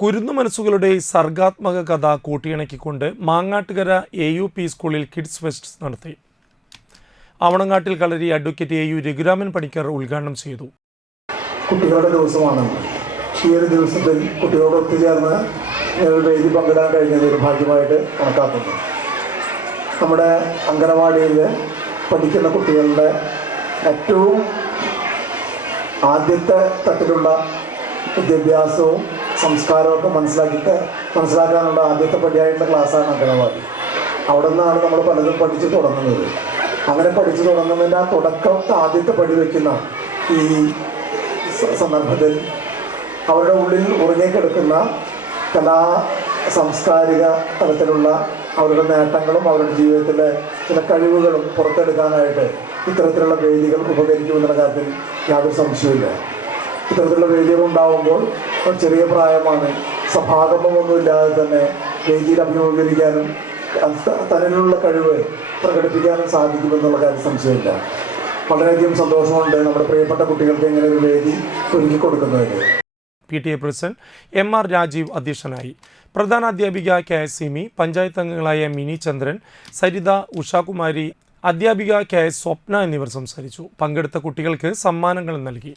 കുരുന്നു മനസ്സുകളുടെ സർഗാത്മക കഥ കൂട്ടിയിണക്കിക്കൊണ്ട് മാങ്ങാട്ടുകര AUP സ്കൂളിൽ കിഡ്സ് ഫെസ്റ്റ് നടത്തി. ആവണങ്ങാട്ടിൽ കളരി അഡ്വക്കേറ്റ് AU രഘുരാമൻ പണിക്കർ ഉദ്ഘാടനം ചെയ്തു. കുട്ടികളുടെ ദിവസമാണ്. ഈ ഒരു ദിവസത്തിൽ കുട്ടികളോട് ഒത്തുചേർന്ന് വേദി പങ്കിടാൻ കഴിഞ്ഞത് ഒരു ഭാഗ്യമായിട്ട് കണക്കാക്കുന്നു. നമ്മുടെ അംഗനവാടിയിൽ പഠിക്കുന്ന കുട്ടികളുടെ ഏറ്റവും ആദ്യത്തെ തട്ടിലുള്ള വിദ്യാഭ്യാസവും സംസ്കാരമൊക്കെ മനസ്സിലാക്കാനുള്ള ആദ്യത്തെ പടിയായിട്ടുള്ള ക്ലാസ്സാണ് അംഗനവാടി. അവിടെ നിന്നാണ് നമ്മൾ പലതും പഠിച്ച് തുടങ്ങുന്നത്. അങ്ങനെ പഠിച്ചു തുടങ്ങുന്നതിൻ്റെ ആ തുടക്കത്തെ ആദ്യത്തെ പടി വയ്ക്കുന്ന ഈ സന്ദർഭത്തിൽ അവരുടെ ഉള്ളിൽ ഉറങ്ങിക്കിടക്കുന്ന കലാ സാംസ്കാരിക തലത്തിലുള്ള അവരുടെ നേട്ടങ്ങളും അവരുടെ ജീവിതത്തിലെ ചില കഴിവുകളും പുറത്തെടുക്കാനായിട്ട് ഇത്തരത്തിലുള്ള വേദികൾ ഉപകരിക്കുമെന്നുള്ള കാര്യത്തിൽ യാതൊരു സംശയമില്ല. ഇത്തരത്തിലുള്ള വേദികൾ ഉണ്ടാകുമ്പോൾ ചെറിയ പ്രായമാണ്, സഭാകമ്പമൊന്നുമില്ലാതെ തന്നെ വേദിയിൽ അഭിമുഖീകരിക്കാനും തന്നിലുള്ള കഴിവ് പ്രകടിപ്പിക്കാനും സാധിക്കുമെന്നുള്ള കാര്യം സംശയമില്ല. വളരെയധികം സന്തോഷമുണ്ട് നമ്മുടെ പ്രിയപ്പെട്ട കുട്ടികൾക്ക് ഇങ്ങനെ ഒരു വേദി ഒരുക്കി കൊടുക്കുന്നതിന്. PTA പ്രസിഡന്റ് MR രാജീവ് അധ്യക്ഷനായി. പ്രധാന അധ്യാപിക KS സിമി, പഞ്ചായത്ത് അംഗങ്ങളായ മിനി ചന്ദ്രൻ, സരിത, ഉഷാകുമാരി, അധ്യാപിക KS സ്വപ്ന എന്നിവർ സംസാരിച്ചു. പങ്കെടുത്ത കുട്ടികൾക്ക് സമ്മാനങ്ങൾ നൽകി.